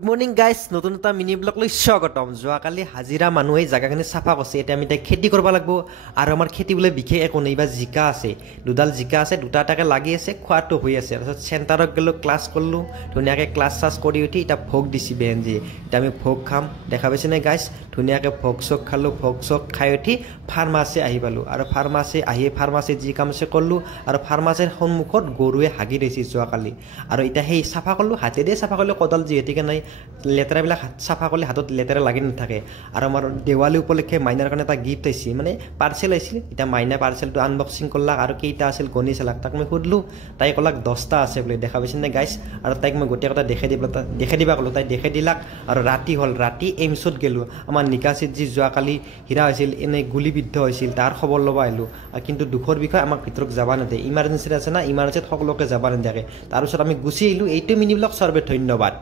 Good morning guys নতুন এটা mini blog লৈ স্বাগতম যোৱাকালি হাজিৰা মানুহে জাগাখিনি চাফা কৰিছে এতিয়া আমি তাই খেতি কৰিব লাগিব আৰু আমাৰ খেতি বোলে বিশেষ একো নাই বা জিকা আছে দুডাল জিকা আছে দুটা এটাকে লাগি আছে খোৱাটো হৈ আছে তাৰপিছত চেণ্টাৰত গ'লোঁ ক্লাছ কৰিলোঁ ধুনীয়াকৈ ক্লাছ চাছ কৰি উঠি এতিয়া ভোগ দিছে বেহেনজি এতিয়া আমি ভোগ খাম দেখা পাইছেনে গাইজ ধুনীয়াকৈ ভোগ চোগ খালোঁ ভোগ চোগ খাই উঠি ফাৰ্মাচী আহি পালোঁ আৰু ফাৰ্মাচী যি কাম আছে কৰিলোঁ আৰু ফাৰ্মাচীৰ সন্মুখত গৰুৱে হাগি দিছে যোৱাকালি আৰু এতিয়া সেই চাফা কৰিলোঁ হাতেৰে চাফা কৰিলোঁ কোদাল যিহেতুকে নাই লেতেৰাবিলাক চাফা কৰিলে হাতত লেতেৰা লাগি নাথাকে আৰু আমাৰ দেৱালী উপলক্ষে মাইনাৰ কাৰণে এটা গিফ্ট আহিছে মানে পাৰ্চেল আহিছিল এতিয়া মাইনা পাৰ্চেলটো আনবক্সিং কৰলাক আৰু কেইটা আছিল গণি চালাক তাক মই সুধিলোঁ তাই ক'লাক 10টা আছে বুলি দেখা পাইছেনে গাইছ আৰু তাইক মই গোটেই কথা দেখাই দিবা ক'লোঁ তাই দেখাই দিলাক আৰু ৰাতি হ'ল ৰাতি এইমছত গ'লোঁ আমাৰ নিকাচিত যি যোৱাকালি হীৰা হৈছিল এনেই গুলিবিদ্ধ হৈছিল তাৰ খবৰ ল'ব আহিলোঁ কিন্তু দুখৰ বিষয়ে আমাক ভিতৰত যাব নিদিয়ে ইমাৰ্জেঞ্চি আছে না ইমাৰ্জেঞ্চিত সকলোকে যাব নিদিয়াকৈ তাৰপিছত আমি গুচি আহিলোঁ এইটো মিনি ব্লগ চৰ্বে ধন্যবাদ।